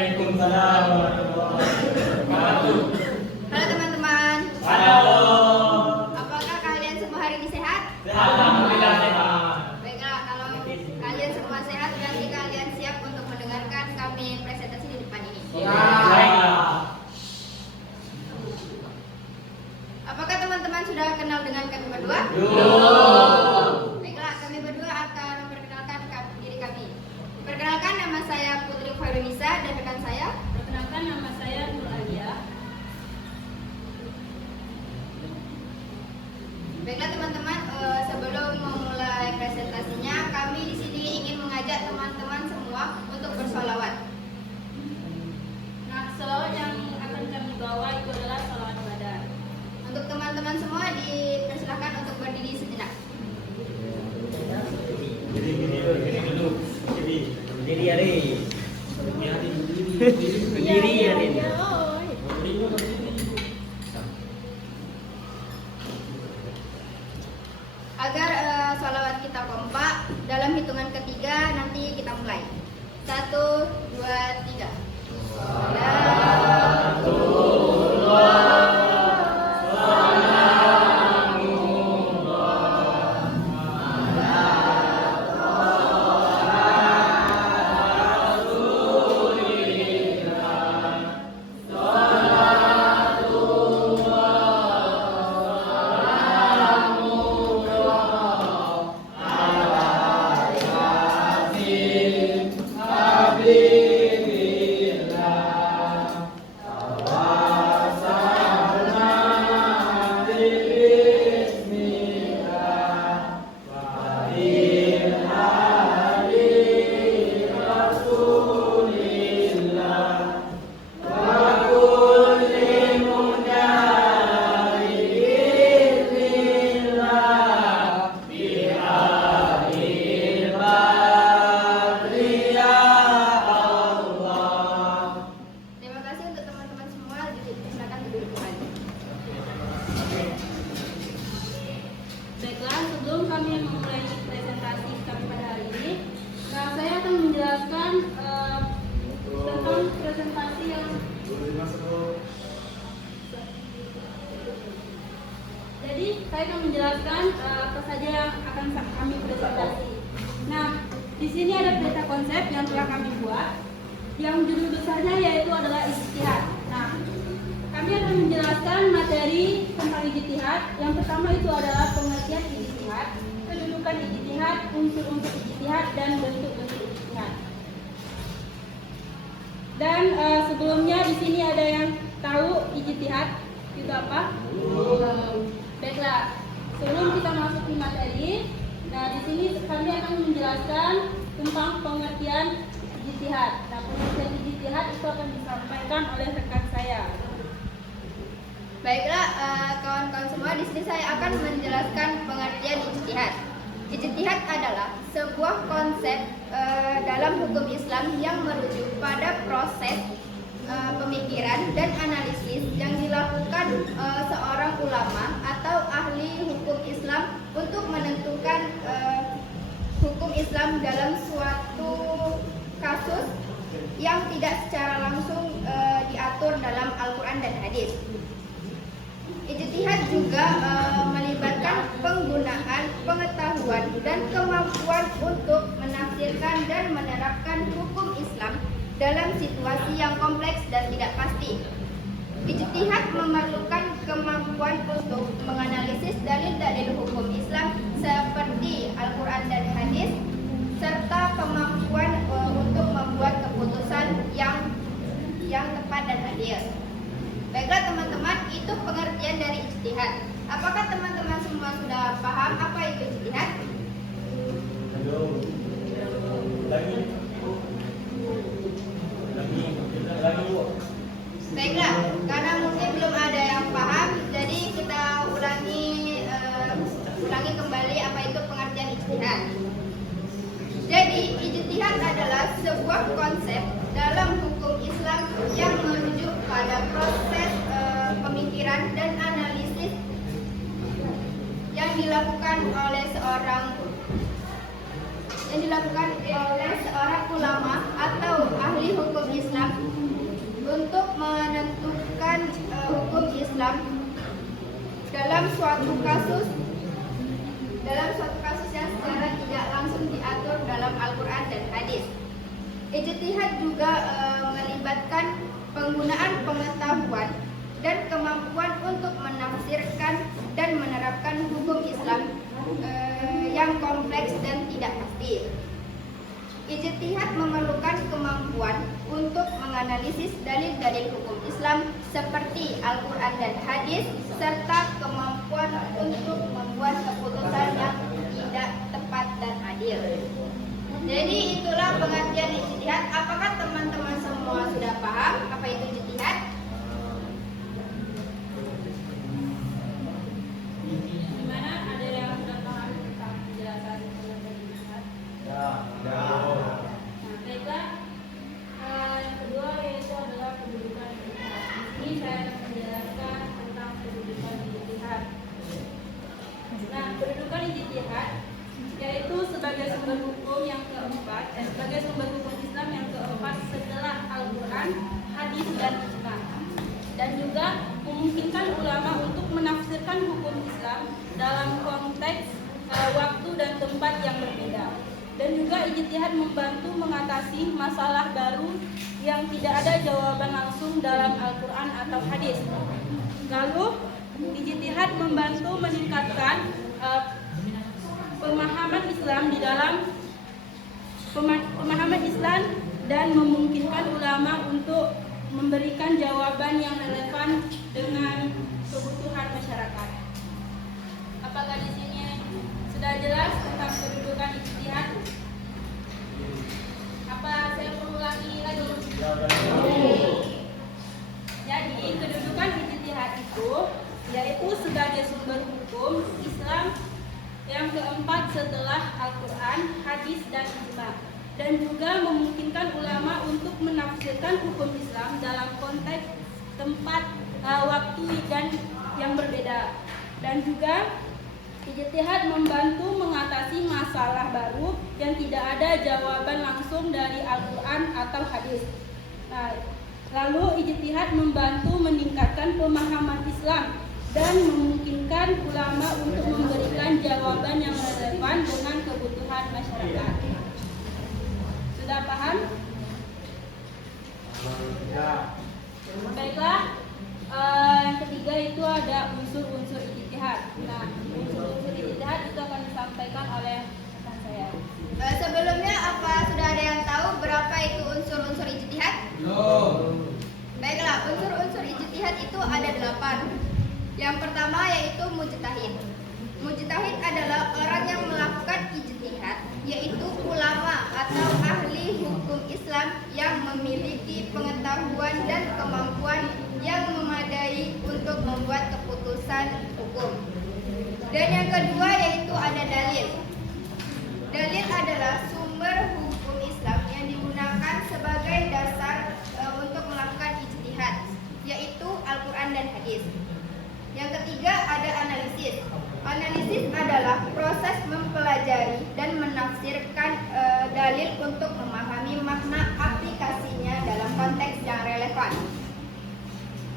Waalaikumsalam warahmatullahi wabarakatuh. Halo teman-teman. Halo. Apakah kalian semua hari ini sehat? Alhamdulillah sehat. Baiklah, kalau kalian semua sehat, berarti kalian siap untuk mendengarkan kami presentasi di depan ini. Baiklah. Apakah teman-teman sudah kenal dengan kami berdua? Belum. Baiklah, kami berdua akan memperkenalkan diri kami. Perkenalkan, nama saya Putri Khairunisa dan rekan saya. Perkenalkan, nama saya Nur Alia. Baiklah teman-teman, sebelum memulai presentasinya, kami di sini ingin mengajak teman-teman semua untuk bersolawat. Nah, selawat yang akan kami bawa itu adalah salawat badan. Untuk teman-teman semua dipersilakan untuk berdiri sejenak. Berdiri hari. Berdiri hari. Agar sholawat kita kompak, dalam hitungan ketiga nanti kita mulai. 1, 2, 3. Terima kasih untuk teman-teman semua. Silakan duduk kembali. Baiklah, sebelum kami memulai presentasi kami pada hari ini, saya akan menjelaskan tentang presentasi yang Jadi, saya akan menjelaskan apa saja yang akan kami presentasi. Nah, di sini ada peta konsep yang telah kami buat, yang judul besarnya yaitu adalah ijtihad. Nah, kami akan menjelaskan materi tentang ijtihad. Yang pertama itu adalah pengertian ijtihad, kedudukan ijtihad, unsur-unsur ijtihad, dan bentuk-bentuk ijtihad. Dan sebelumnya di sini ada yang tahu ijtihad itu apa? Baiklah, sebelum kita masuk ke materi, nah di sini kami akan menjelaskan tentang pengertian ijtihad. Nah, pengertian ijtihad itu akan disampaikan oleh rekan saya. Baiklah, kawan-kawan semua, di sini saya akan menjelaskan pengertian ijtihad. Ijtihad adalah sebuah konsep dalam hukum Islam yang merujuk pada proses pemikiran dan analisis yang dilakukan seorang ulama atau ahli hukum Islam untuk menentukan hukum Islam dalam suatu kasus yang tidak secara langsung diatur dalam Al-Quran dan hadis. Ijtihad juga melibatkan penggunaan pengetahuan dan kemampuan untuk menafsirkan dan menerapkan hukum Islam dalam situasi yang kompleks dan tidak pasti. Ijtihad memerlukan kemampuan untuk menganalisis dalil-dalil hukum Islam seperti Al-Quran dan hadis, serta kemampuan untuk membuat keputusan yang tepat dan adil. Baiklah teman-teman, itu pengertian dari ijtihad. Apakah teman-teman semua sudah paham apa itu ijtihad? Baiklah, karena mungkin belum ada yang paham, jadi kita ulangi kembali apa itu pengertian ijtihad. Jadi, ijtihad adalah sebuah konsep dalam hukum Islam yang merujuk pada proses pemikiran dan analisis yang dilakukan oleh seorang ulama atau ahli hukum Islam untuk menentukan hukum Islam dalam suatu kasus yang secara tidak langsung diatur dalam Al-Quran dan hadis. Ijtihad juga melibatkan penggunaan pengetahuan dan kemampuan untuk menafsirkan dan menerapkan hukum Islam yang kompleks dan tidak pasti. Ijtihad memerlukan kemampuan untuk menganalisis dalil-dalil hukum Islam seperti Al-Quran dan hadis, serta kemampuan untuk membuat keputusan yang tidak tepat dan adil. Jadi itulah pengertian ijtihad. Apakah teman-teman semua sudah paham apa itu ijtihad? Gimana, ada yang sudah paham tentang penjelasan pengertian ijtihad? Nah, baiklah. Yang kedua yaitu adalah kedudukan ijtihad. Di sini saya akan menjelaskan tentang kedudukan ijtihad. Nah, kedudukan ijtihad yaitu sebagai sumber hukum yang keempat, sebagai sumber hukum Islam yang keempat setelah Al-Quran, hadis dan ijma, dan juga memungkinkan ulama untuk menafsirkan hukum Islam dalam konteks waktu dan tempat yang berbeda. Dan juga ijtihad membantu mengatasi masalah baru yang tidak ada jawaban langsung dalam Al-Quran atau hadis. Lalu ijtihad membantu meningkatkan pemahaman Islam di dalam pemahaman Islam dan memungkinkan ulama untuk memberikan jawaban yang relevan dengan kebutuhan masyarakat. Apakah di sini sudah jelas tentang kedudukan ijtihad? Apa saya perlu ulangi lagi? Jadi kedudukan ijtihad itu yaitu sebagai sumber hukum Islam yang keempat setelah Al-Quran, hadis dan ijma, dan juga memungkinkan ulama untuk menafsirkan hukum Islam dalam konteks tempat, waktu dan yang berbeda. Dan juga ijtihad membantu mengatasi masalah baru yang tidak ada jawaban langsung dari Al-Quran atau hadis. Nah, lalu ijtihad membantu meningkatkan pemahaman Islam dan memungkinkan ulama untuk memberikan jawaban yang relevan dengan kebutuhan masyarakat. Sudah paham? Baiklah, yang ketiga itu ada unsur-unsur ijtihad. Nah, unsur-unsur ijtihad itu akan disampaikan oleh rekan saya. Sebelumnya apa sudah ada yang tahu berapa itu unsur-unsur ijtihad? Baiklah, unsur-unsur ijtihad itu ada 8. Yang pertama yaitu mujtahid. Mujtahid adalah orang yang melakukan ijtihad, yaitu ulama atau ahli hukum Islam yang memiliki pengetahuan dan kemampuan yang memadai untuk membuat keputusan hukum. Dan yang kedua yaitu ada dalil. Dalil adalah sumber hukum Islam yang digunakan sebagai dasar untuk melakukan ijtihad, yaitu Al-Quran dan hadis. Yang ketiga ada analisis. Analisis adalah proses mempelajari dan menafsirkan dalil untuk memahami makna aplikasinya dalam konteks yang relevan.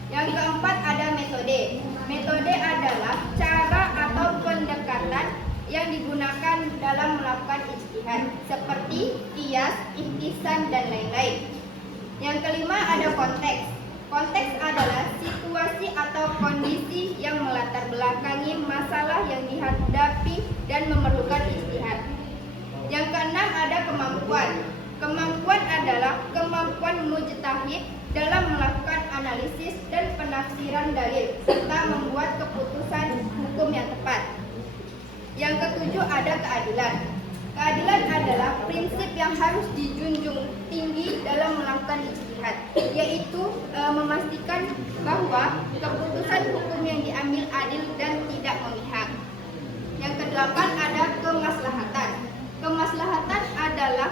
Yang keempat ada metode. Metode adalah cara atau pendekatan yang digunakan dalam melakukan ijtihad, seperti qiyas, ihtisan, dan lain-lain. Yang kelima ada konteks. Konteks adalah situasi atau kondisi yang melatar belakangi masalah yang dihadapi dan memerlukan ijtihad. Yang keenam ada kemampuan. Kemampuan adalah kemampuan mujtahid dalam melakukan analisis dan penafsiran dalil serta membuat keputusan hukum yang tepat. Yang ketujuh ada keadilan. Keadilan adalah prinsip yang harus dijunjung tinggi dalam melakukan ijtihad, yaitu memastikan bahwa keputusan hukum yang diambil adil dan tidak memihak. Yang kedelapan ada kemaslahatan. Kemaslahatan adalah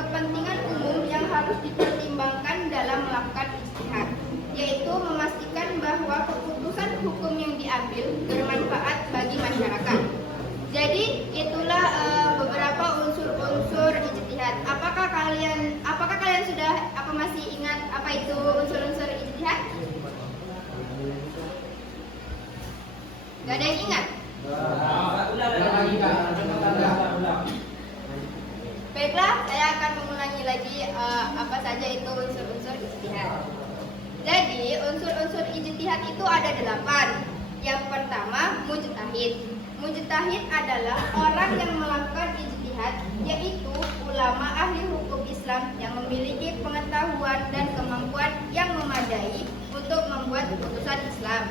kepentingan umum yang harus dipertimbangkan dalam melakukan ijtihad, yaitu memastikan bahwa keputusan hukum yang diambil bermanfaat bagi masyarakat. Jadi itulah beberapa unsur-unsur ijtihad. Apakah kalian sudah masih ingat apa itu unsur Gak ada yang ingat? Baiklah, saya akan mengulangi lagi apa saja itu unsur-unsur ijtihad. Jadi, unsur-unsur ijtihad itu ada 8. Yang pertama, mujtahid. Mujtahid adalah orang yang melakukan ijtihad, yaitu ulama ahli hukum Islam yang memiliki pengetahuan dan kemampuan yang memadai untuk membuat keputusan Islam.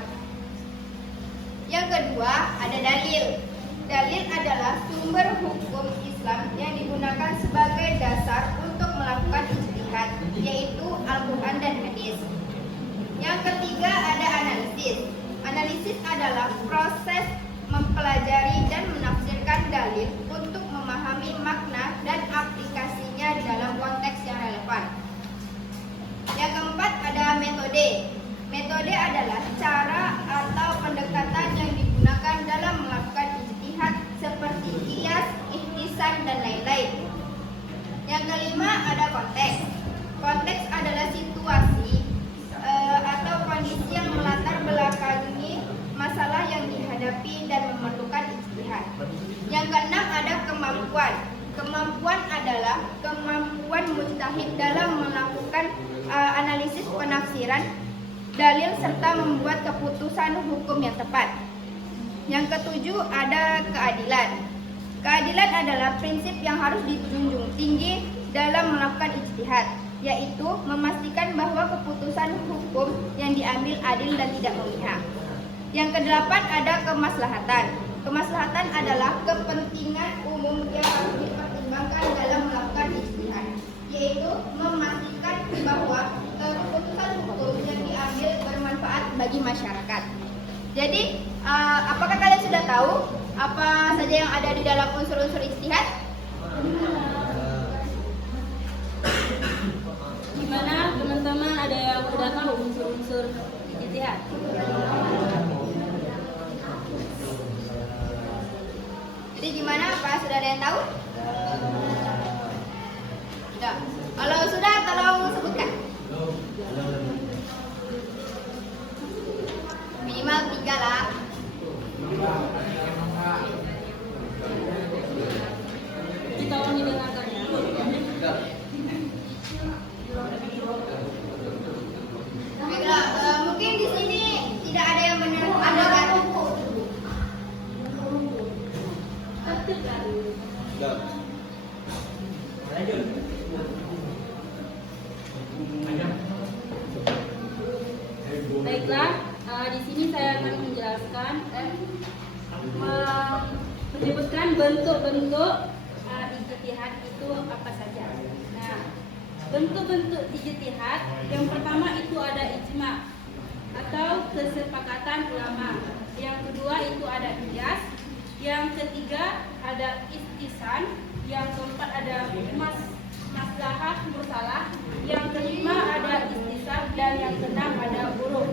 Yang kedua, ada dalil. Dalil adalah sumber hukum Islam yang digunakan sebagai dasar untuk melakukan ijtihad, yaitu Al-Quran dan hadis. Yang ketiga, ada analisis. Analisis adalah proses mempelajari dan menafsirkan dalil untuk memahami makna dan aplikasinya dalam konteks yang relevan. Yang keempat, ada metode. Metode adalah cara atau pendekatan yang digunakan dalam melakukan ijtihad seperti qiyas, ihtisan, dan lain-lain. Yang kelima, ada konteks. Konteks adalah situasi atau kondisi yang melatar belakangi masalah yang dihadapi dan memerlukan ijtihad. Yang keenam, ada kemampuan. Kemampuan adalah kemampuan mujtahid dalam melakukan analisis penafsiran dalil serta membuat keputusan hukum yang tepat. Yang ketujuh, ada keadilan. Keadilan adalah prinsip yang harus dijunjung tinggi dalam melakukan ijtihad, yaitu memastikan bahwa keputusan hukum yang diambil adil dan tidak memihak. Yang kedelapan, ada kemaslahatan. Kemaslahatan adalah kepentingan umum yang harus dipertimbangkan dalam melakukan ijtihad, yaitu memastikan bahwa keputusan hukum yang diambil bermanfaat bagi masyarakat. Jadi, apakah kalian sudah tahu apa saja yang ada di dalam unsur-unsur ijtihad? Gimana teman-teman, ada yang udah tahu unsur-unsur ijtihad? Jadi gimana? Apa sudah ada yang tahu? Sudah. Kalau sudah, tolong sebutkan. Minimal 3 lah. Tolong didengarkan ya. Baiklah, mungkin di sini tidak ada yang benar ada kan? Baiklah, di sini saya akan menjelaskan menyebutkan bentuk-bentuk ijtihad itu apa saja. Nah, bentuk-bentuk ijtihad yang pertama itu ada ijma atau kesepakatan ulama. Yang kedua itu ada qiyas. Yang ketiga ada ihtisan. Yang keempat ada maslahah mursalah. Yang kelima ada istisab dan yang keenam ada uruf.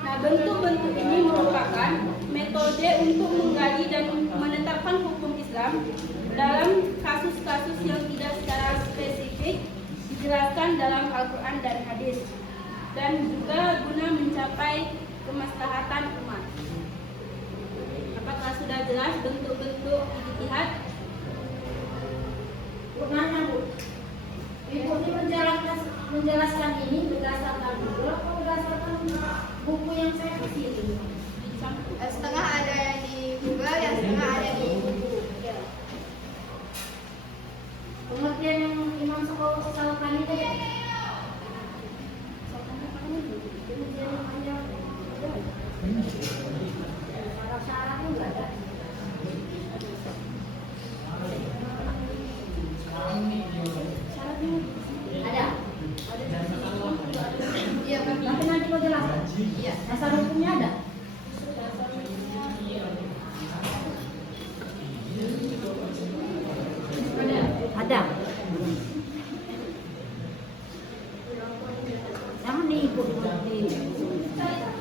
Nah, bentuk-bentuk ini merupakan metode untuk menggali dan menetapkan hukum Islam dalam kasus-kasus yang tidak secara spesifik dijelaskan dalam Al-Quran dan hadis, dan juga guna mencapai kemaslahatan umat. Apakah sudah jelas bentuk-bentuk ijtihad? Nanya Bu, Ibu ini menjelaskan ini berdasarkan Google atau berdasarkan buku yang saya kasih ini? Setengah ada yang di Google, yang setengah ada di buku. Pengertian yang Imam Syaukani itu ya? Syarat-syaratnya enggak ada. Ada. Iya, Tapi nanti mau jelaskan. Iya. Dasar hukumnya ada. Ada. Jangan diikut di.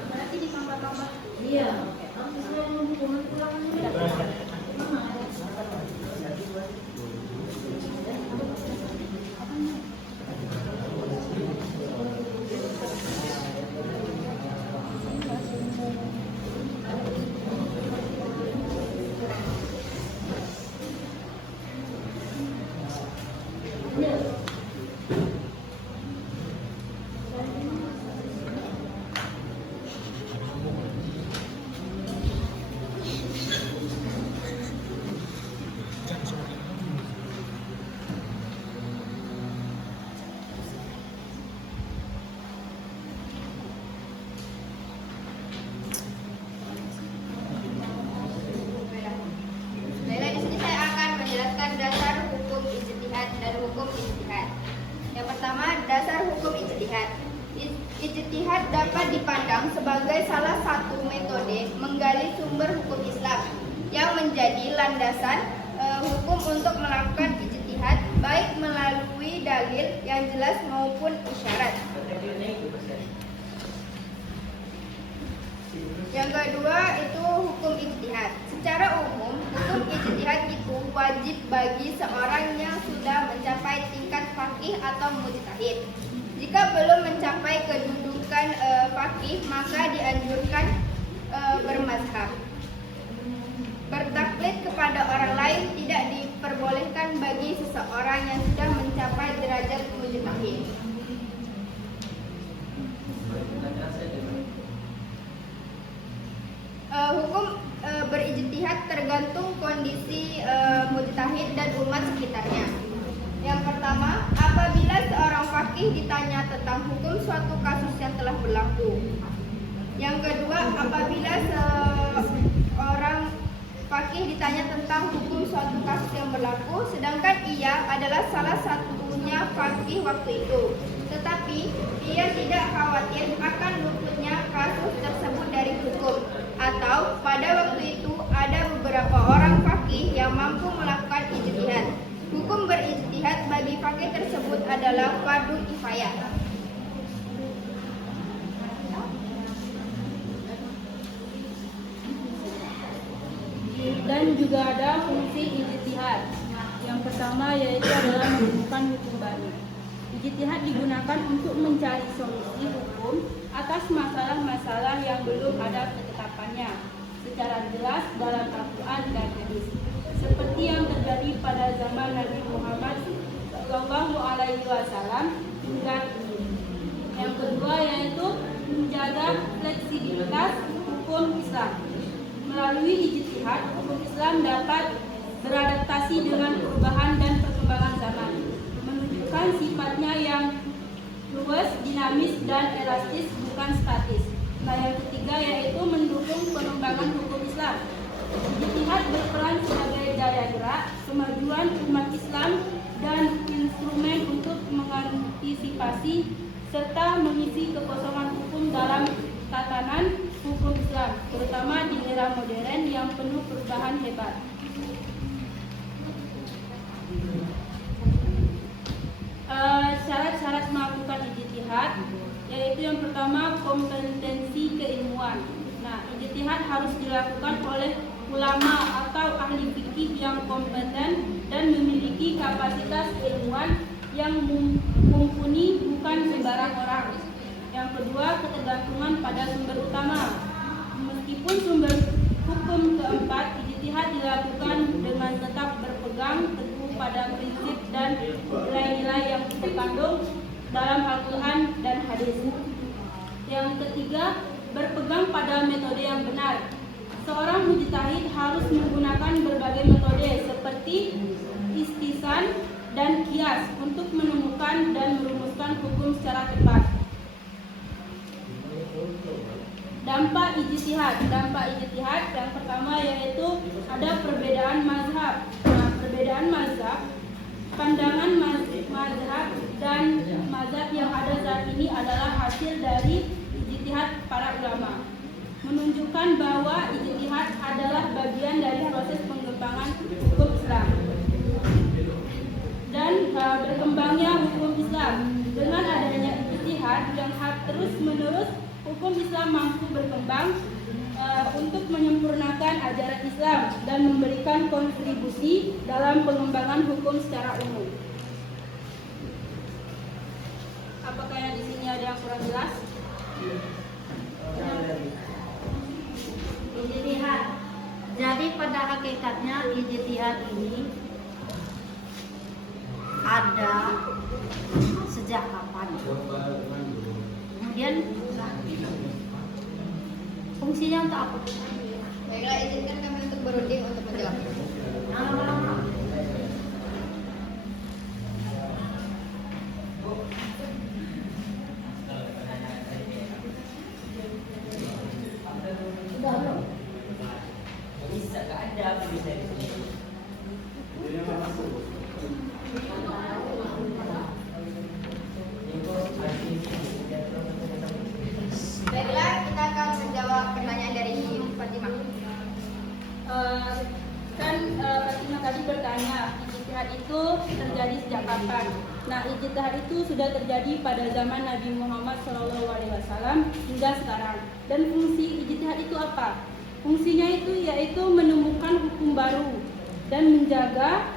Berarti ditambah-tambah. Iya. Nanti saya mau pulang ada. ijtihad dapat dipandang sebagai salah satu metode menggali sumber hukum Islam yang menjadi landasan hukum untuk melakukan ijtihad baik melalui dalil yang jelas maupun isyarat. Yang kedua itu hukum ijtihad. Secara umum, hukum ijtihad itu wajib bagi seorang yang sudah mencapai tingkat faqih atau mujtahid. Jika belum mencapai kedudukan faqih, maka dianjurkan bermazhab. Bertaklid kepada orang lain tidak diperbolehkan bagi seseorang yang sudah mencapai derajat mujtahid. Hukum berijtihad tergantung kondisi mujtahid dan umat sekitarnya. Yang pertama, apabila seorang faqih ditanya tentang hukum suatu kasus yang telah berlaku. Yang kedua, apabila seorang faqih ditanya tentang hukum suatu kasus yang berlaku, sedangkan ia adalah salah satunya faqih waktu itu, tetapi ia tidak khawatir akan luputnya kasus tersebut dari hukum, atau pada waktu itu ada beberapa orang faqih yang mampu melakukan ijtihad. Hukum berijtihad bagi faqih tersebut adalah fardu kifayah. Dan juga ada fungsi ijtihad. Yang pertama yaitu adalah menemukan hukum baru. Ijtihad digunakan untuk mencari solusi hukum atas masalah-masalah yang belum ada ketetapannya secara jelas dalam Al-Quran dan hadis, seperti yang terjadi pada zaman Nabi Muhammad SAW hingga kini. Yang kedua yaitu menjaga fleksibilitas hukum Islam. Melalui ijtihad, hukum Islam dapat beradaptasi dengan perubahan dan perkembangan zaman, menunjukkan sifatnya yang luas, dinamis, dan elastis, bukan statis. Nah, yang ketiga yaitu mendukung pengembangan hukum Islam. Ijtihad berperan sebagai daya gerak kemajuan umat Islam dan instrumen untuk mengantisipasi serta mengisi kekosongan hukum dalam tatanan hukum Islam, terutama di era modern yang penuh perubahan hebat. Syarat-syarat melakukan ijtihad yaitu yang pertama kompetensi keilmuan. Nah, ijtihad harus dilakukan oleh ulama atau ahli fikih yang kompeten dan memiliki kapasitas keilmuan yang mumpuni, bukan sembarang orang. Yang kedua, ketergantungan pada sumber utama. Meskipun sumber hukum keempat, ijtihad dilakukan dengan tetap berpegang teguh pada prinsip dan nilai-nilai yang terkandung dalam Al-Quran dan hadis. Yang ketiga, berpegang pada metode yang benar. Seorang mujtahid harus menggunakan berbagai metode seperti istisan dan kias untuk menemukan dan merumuskan hukum secara tepat. Dampak ijtihad yang pertama yaitu ada perbedaan mazhab. Nah, perbedaan mazhab, pandangan mazhab dan mazhab yang ada saat ini adalah hasil dari ijtihad para ulama, menunjukkan bahwa ijtihad adalah bagian dari proses pengembangan hukum Islam dan berkembangnya hukum Islam. Dengan adanya ijtihad yang terus-menerus, hukum Islam mampu berkembang untuk menyempurnakan ajaran Islam dan memberikan kontribusi dalam pengembangan hukum secara umum. Apakah yang di sini ada yang kurang jelas? Ijtihad. Jadi pada hakikatnya ijtihad ini ada sejak kapan? Kemudian fungsinya untuk apa? Baiklah, izinkan kami untuk berunding untuk menjawab. Bisa nggak ada bisa di sini. tadi bertanya, ijtihad itu terjadi sejak kapan? Nah, ijtihad itu sudah terjadi pada zaman Nabi Muhammad SAW hingga sekarang. Dan fungsi ijtihad itu apa? Fungsinya itu yaitu menemukan hukum baru dan menjaga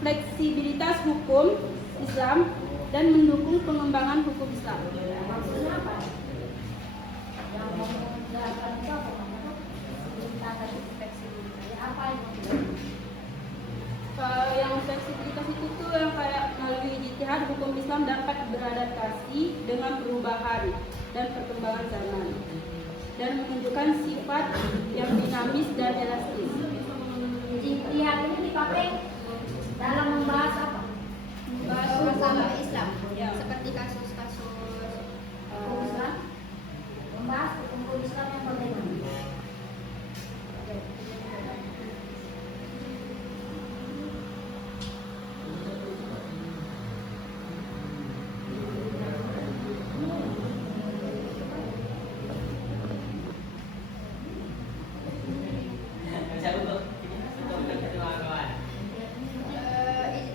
fleksibilitas hukum Islam dan mendukung pengembangan hukum Islam. Maksudnya apa? Yang mau menjelaskan itu apa? Apa itu? Yang fleksibilitas itu tuh yang kayak melalui ijtihad hukum Islam dapat beradaptasi dengan perubahan dan perkembangan zaman dan menunjukkan sifat yang dinamis dan elastis. Ijtihad ini dipakai dalam membahas apa? Membahas masalah Islam, Ya. seperti kasus-kasus Hukum Islam. Membahas hukum Islam yang bagaimana?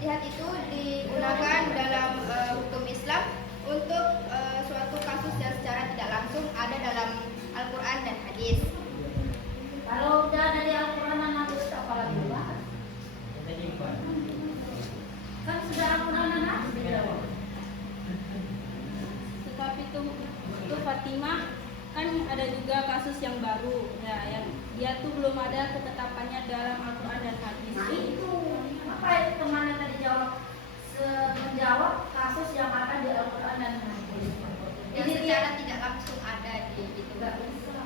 ijtihad itu digunakan dalam hukum Islam untuk suatu kasus yang secara tidak langsung ada dalam Al-Quran dan hadis. Kalau udah dari Al-Quran dan hadis apalagi dibahas? Kan sudah Al-Quran dan hadis dijawab. Tetapi itu Fatimah kan ada juga kasus yang baru, ya, yang dia tuh belum ada ketetapannya dalam Al-Quran dan hadis. Nah itu apa itu temannya tadi jawab? Menjawab kasus yang ada di Al-Quran dan hadis. Yang Ini secara tidak langsung ada di itu. tidak bisa.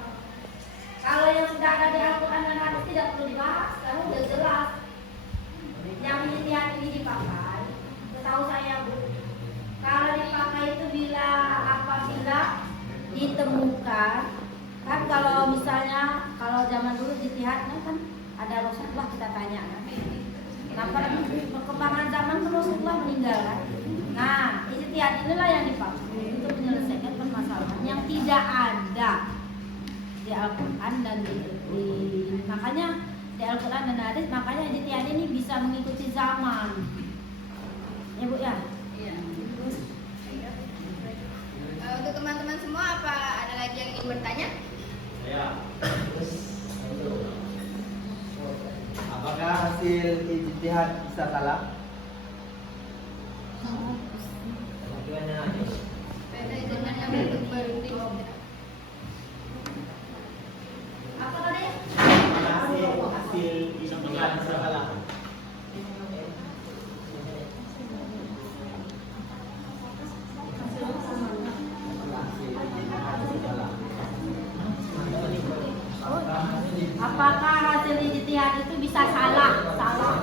Kalau yang sudah ada di Al-Quran dan hadis tidak perlu dibahas, karena udah jelas. Yang ijtihad ini dipakai, setahu saya Bu, kalau dipakai itu apabila ditemukan, kan kalau misalnya kalau zaman dulu ijtihadnya kan ada Rasulullah kita tanya kan. Nah, perkembangan zaman kan Rasulullah meninggal kan. Nah, ijtihad inilah yang dipakai untuk menyelesaikan permasalahan yang tidak ada di Al-Quran dan makanya di Al-Quran dan hadis, makanya ijtihad ini bisa mengikuti zaman. Ya Bu ya? Iya. Untuk teman-teman semua, apa ada lagi yang ingin bertanya? Ya. Apakah hasil ijtihad bisa salah? Beda dengan yang bentuk baru di Apa tadi? Apakah hasil ijtihad bisa salah? Apakah hasil ijtihad itu bisa salah? Salah.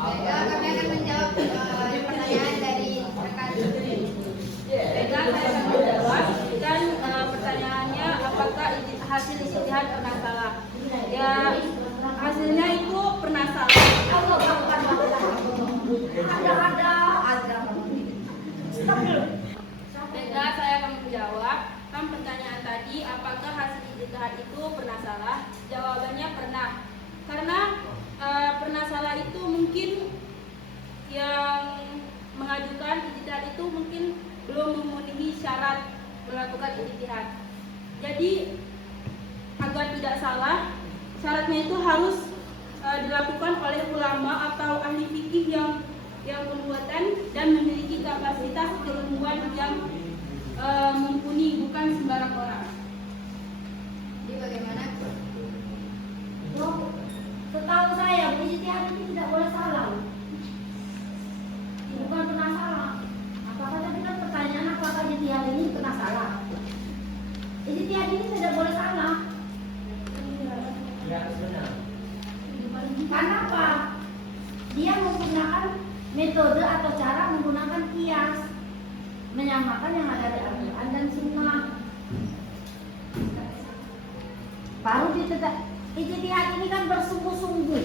Baiklah, kami akan menjawab pertanyaan dari rekan. Baiklah, saya akan menjawab dan pertanyaannya apakah hasil ijtihad pernah salah? Ya, hasilnya itu pernah salah. Baiklah, saya akan menjawab kan pertanyaan tadi, apakah hasil ijtihad itu pernah salah? Jawabannya pernah. Karena pernah salah itu mungkin yang mengajukan ijtihad itu mungkin belum memenuhi syarat melakukan ijtihad. Jadi agar tidak salah, syaratnya itu harus dilakukan oleh ulama atau ahli fikih yang berkuatan dan memiliki kapasitas keilmuan yang mumpuni, bukan sembarang orang. Jadi bagaimana? Setahu saya, ijtihad itu tidak boleh salah. Bukan pernah salah. Apakah tadi kan pertanyaan apakah ijtihad ini pernah salah? Ijtihad ini tidak boleh salah. Karena apa? Dia menggunakan metode atau cara menggunakan kias, menyamakan yang ada di Al-Quran dan Sunnah. Baru ijtihad ini kan bersungguh-sungguh.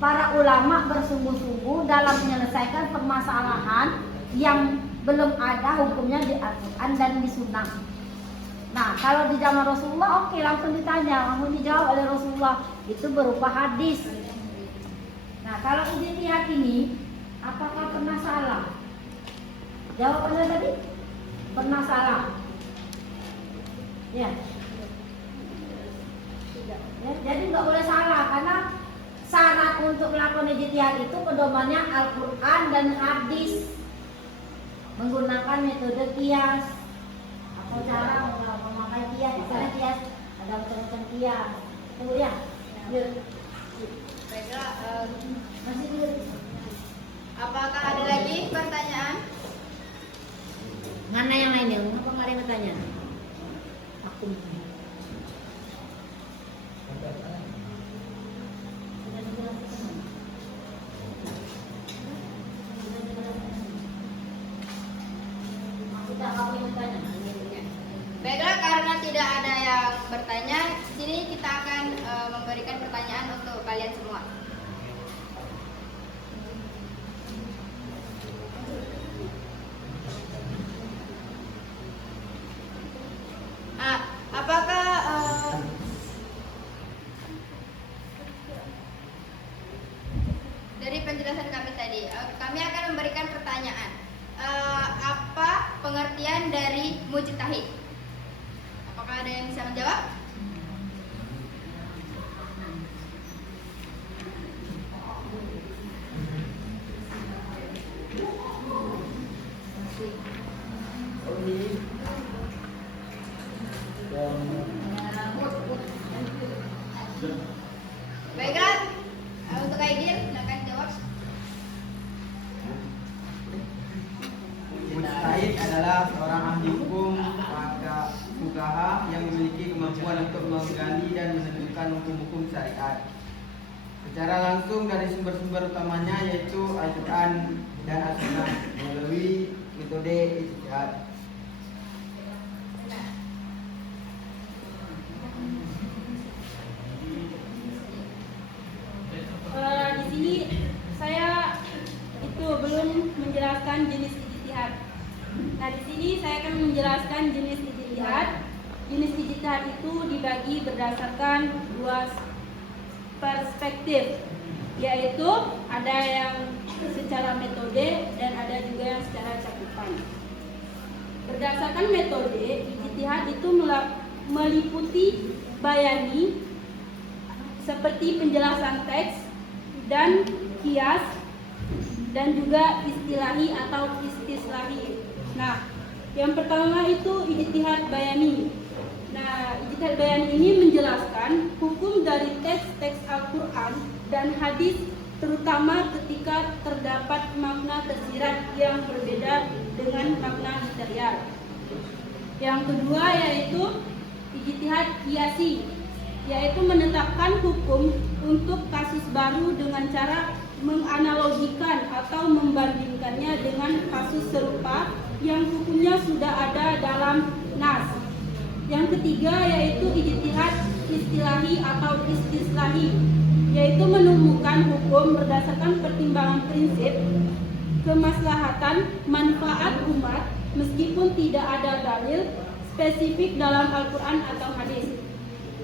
para ulama bersungguh-sungguh dalam menyelesaikan permasalahan yang belum ada hukumnya di Al-Quran dan di Sunnah. Nah, kalau di zaman Rasulullah, oke, langsung ditanya, langsung dijawab oleh Rasulullah. Itu berupa hadis. Nah, kalau ijtihad ini, apakah pernah salah? Jawabannya tadi, pernah salah. Ya. Ya, jadi nggak boleh salah karena syarat untuk melakukan ijtihad itu pedomannya Al-Quran dan hadis, menggunakan metode kias atau cara memakai kias. Misalnya kias ada macam-macam kias. Tunggu ya. Baiklah, Masih dulu. apakah ada lagi pertanyaan? Mana yang lainnya? Kenapa nggak ada yang bertanya? Aku. Baiklah, karena tidak ada yang bertanya, di sini kita akan memberikan pertanyaan untuk kalian semua. Apakah dari penjelasan kami tadi, kami akan memberikan pertanyaan. Apa pengertian dari mujtahid? Apakah ada yang bisa menjawab? Baiklah, untuk Aidil, silakan jawab. Mujtahid adalah seorang ahli hukum fuqaha yang memiliki kemampuan untuk menggali dan menentukan hukum-hukum syariat secara langsung dari sumber-sumber utamanya yaitu Al-Quran dan As-Sunnah melalui metode ijtihad. Di sini saya itu belum menjelaskan jenis ijtihad. Nah, di sini saya akan menjelaskan jenis ijtihad. Jenis ijtihad itu dibagi berdasarkan dua perspektif, yaitu ada yang secara metode dan ada juga yang secara cakupan. Berdasarkan metode, ijtihad itu meliputi bayani seperti penjelasan teks dan kias dan juga istilahi atau istislahi. Nah, yang pertama itu ijtihad bayani. Nah, ijtihad bayani ini menjelaskan hukum dari teks-teks Al-Quran dan hadis, terutama ketika terdapat makna tersirat yang berbeda dengan makna literal. Yang kedua yaitu ijtihad qiyasi, yaitu menetapkan hukum untuk kasus baru dengan cara menganalogikan atau membandingkannya dengan kasus serupa yang hukumnya sudah ada dalam nas. Yang ketiga yaitu ijtihad istilahi atau istislahi, yaitu menemukan hukum berdasarkan pertimbangan prinsip kemaslahatan manfaat umat meskipun tidak ada dalil spesifik dalam Al-Quran atau hadis.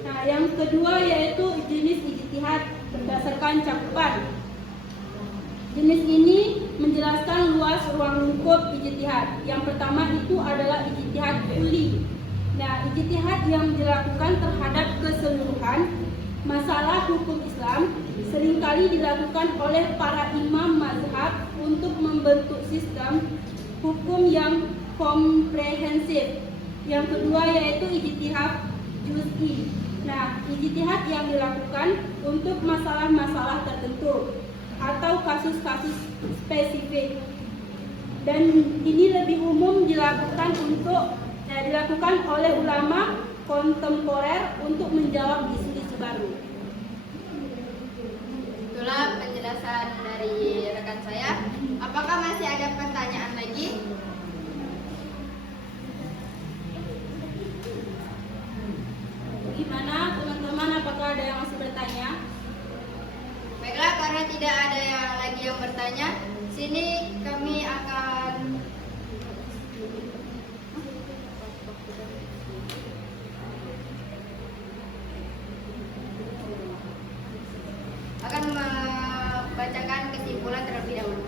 Nah, yang kedua yaitu jenis ijtihad berdasarkan cakupan. Jenis ini menjelaskan luas ruang lingkup ijtihad. Yang pertama itu adalah ijtihad kulli. Nah, ijtihad yang dilakukan terhadap keseluruhan masalah hukum Islam seringkali dilakukan oleh para imam mazhab untuk membentuk sistem hukum yang komprehensif. Yang kedua yaitu ijtihad juz'i. Nah, ijtihad yang dilakukan untuk masalah-masalah tertentu atau kasus-kasus spesifik. Dan ini lebih umum dilakukan oleh ulama kontemporer untuk menjawab isu-isu baru. Itulah penjelasan dari rekan saya. Apakah masih ada pertanyaan lagi? Gimana teman-teman, apakah ada yang masih bertanya? Baiklah, karena tidak ada yang lagi yang bertanya, sini kami akan membacakan kesimpulan terlebih dahulu.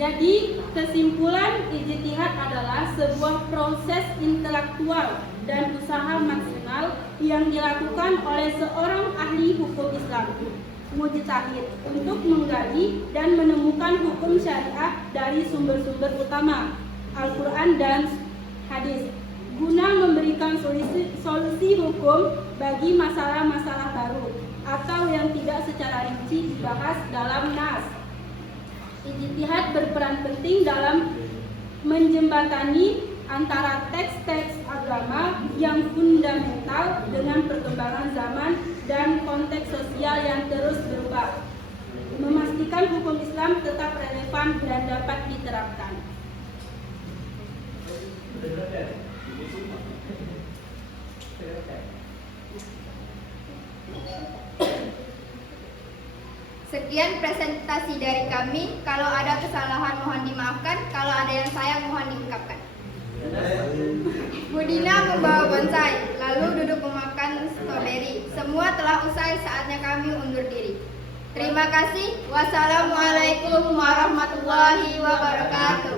Jadi, kesimpulan ijtihad adalah sebuah proses intelektual dan usaha maksimal yang dilakukan oleh seorang ahli hukum Islam, mujtahid, untuk menggali dan menemukan hukum syariah dari sumber-sumber utama, Al-Quran dan hadis, guna memberikan solusi hukum bagi masalah-masalah baru atau yang tidak secara rinci dibahas dalam nas. Ijtihad berperan penting dalam menjembatani antara teks-teks agama yang fundamental dengan perkembangan zaman dan konteks sosial yang terus berubah, memastikan hukum Islam tetap relevan dan dapat diterapkan. Sekian presentasi dari kami. Kalau ada kesalahan mohon dimaafkan, kalau ada yang sayang mohon diungkapkan. Budina membawa bonsai, lalu duduk memakan stroberi. Semua telah usai, saatnya kami undur diri. Terima kasih. Wassalamualaikum warahmatullahi wabarakatuh.